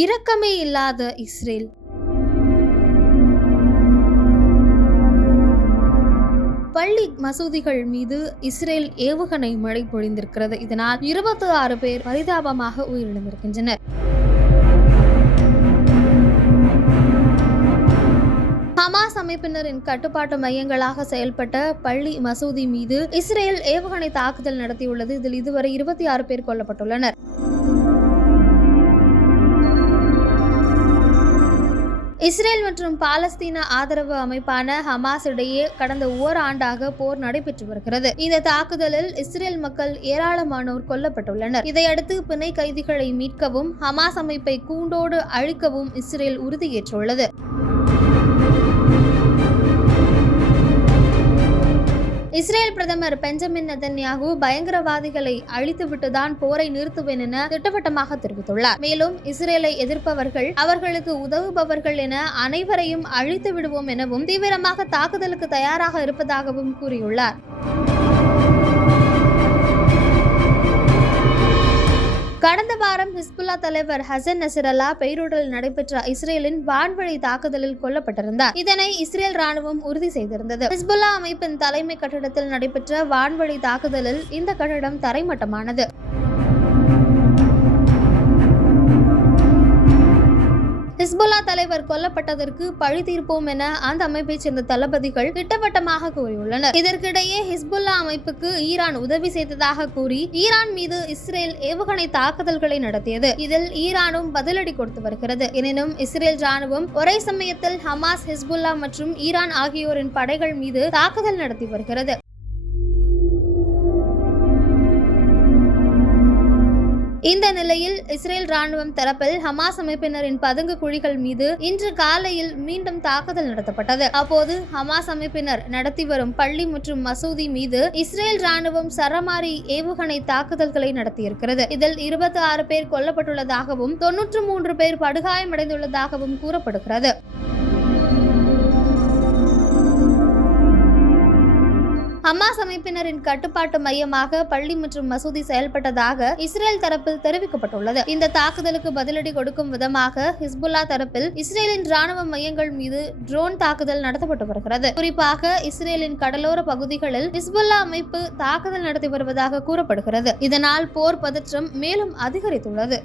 இரக்கமே இல்லாத இஸ்ரேல். பள்ளி மசூதிகள் மீது இஸ்ரேல் ஏவுகணை மழை பொழிந்திருக்கிறது. இதனால் இருபத்தி ஆறு பேர் பரிதாபமாக உயிரிழந்திருக்கின்றனர். ஹமாஸ் அமைப்பினரின் கட்டுப்பாட்டு மையங்களாக செயல்பட்ட பள்ளி மசூதி மீது இஸ்ரேல் ஏவுகணை தாக்குதல் நடத்தியுள்ளது. இதில் இதுவரை இருபத்தி ஆறு பேர் கொல்லப்பட்டுள்ளனர். இஸ்ரேல் மற்றும் பாலஸ்தீன ஆதரவு அமைப்பான ஹமாஸ் இடையே கடந்த ஓராண்டாக போர் நடைபெற்று வருகிறது. இந்த தாக்குதலில் இஸ்ரேல் மக்கள் ஏராளமானோர் கொல்லப்பட்டுள்ளனர். இதையடுத்து பிணை கைதிகளை மீட்கவும் ஹமாஸ் அமைப்பை கூண்டோடு அழிக்கவும் இஸ்ரேல் உறுதியேற்றுள்ளது. இஸ்ரேல் பிரதமர் பெஞ்சமின் நெதன்யாகு பயங்கரவாதிகளை அழித்துவிட்டுதான் போரை நிறுத்துவேன் என திட்டவட்டமாக தெரிவித்துள்ளார். மேலும் இஸ்ரேலை எதிர்ப்பவர்கள் அவர்களுக்கு உதவுபவர்கள் என அனைவரையும் அழித்து விடுவோம் எனவும் தீவிரமாக தாக்குதலுக்கு தயாராக இருப்பதாகவும் கூறியுள்ளார். ஹிஸ்புல்லா தலைவர் ஹசன் நசரல்லா பெய்ரூட்டில் நடைபெற்ற இஸ்ரேலின் வான்வழி தாக்குதலில் கொல்லப்பட்டிருந்தார். இதனை இஸ்ரேல் ராணுவம் உறுதி செய்திருந்தது. ஹிஸ்புல்லா அமைப்பின் தலைமை கட்டடத்தில் நடைபெற்ற வான்வழி தாக்குதலில் இந்த கட்டடம் தரைமட்டமானது. ஹிஸ்புல்லா தலைவர் கொல்லப்பட்டதற்கு பழி தீர்ப்போம் என அந்த அமைப்பைச் சேர்ந்த தளபதிகள் திட்டவட்டமாக கூறியுள்ளனர். இதற்கிடையே ஹிஸ்புல்லா அமைப்புக்கு ஈரான் உதவி செய்ததாக கூறி ஈரான் மீது இஸ்ரேல் ஏவுகணை தாக்குதல்களை நடத்தியது. இதில் ஈரானும் பதிலடி கொடுத்து வருகிறது. எனினும் இஸ்ரேல் ராணுவம் ஒரே சமயத்தில் ஹமாஸ் ஹிஸ்புல்லா மற்றும் ஈரான் ஆகியோரின் படைகள் மீது தாக்குதல் நடத்தி வருகிறது. இந்த நிலையில் இஸ்ரேல் ராணுவம் தரப்பில் ஹமாஸ் அமைப்பினரின் பதுங்கு குழிகள் மீது இன்று காலையில் மீண்டும் தாக்குதல் நடத்தப்பட்டது. அப்போது ஹமாஸ் அமைப்பினர் நடத்தி வரும் பள்ளி மற்றும் மசூதி மீது இஸ்ரேல் ராணுவம் சரமாரி ஏவுகணை தாக்குதல்களை நடத்தியிருக்கிறது. இதில் இருபத்தி ஆறு பேர் கொல்லப்பட்டுள்ளதாகவும் தொன்னூற்று மூன்று பேர் படுகாயமடைந்துள்ளதாகவும் கூறப்படுகிறது. ஹமாஸ் அமைப்பினரின் கட்டுப்பாட்டு மையமாக பள்ளி மற்றும் மசூதி செயல்பட்டதாக இஸ்ரேல் தரப்பில் தெரிவிக்கப்பட்டுள்ளது. இந்த தாக்குதலுக்கு பதிலடி கொடுக்கும் விதமாக ஹிஸ்புல்லா தரப்பில் இஸ்ரேலின் ராணுவ மையங்கள் மீது ட்ரோன் தாக்குதல் நடத்தப்பட்டு வருகிறது. குறிப்பாக இஸ்ரேலின் கடலோர பகுதிகளில் ஹிஸ்புல்லா அமைப்பு தாக்குதல் நடத்தி வருவதாக கூறப்படுகிறது. இதனால் போர் பதற்றம் மேலும் அதிகரித்துள்ளது.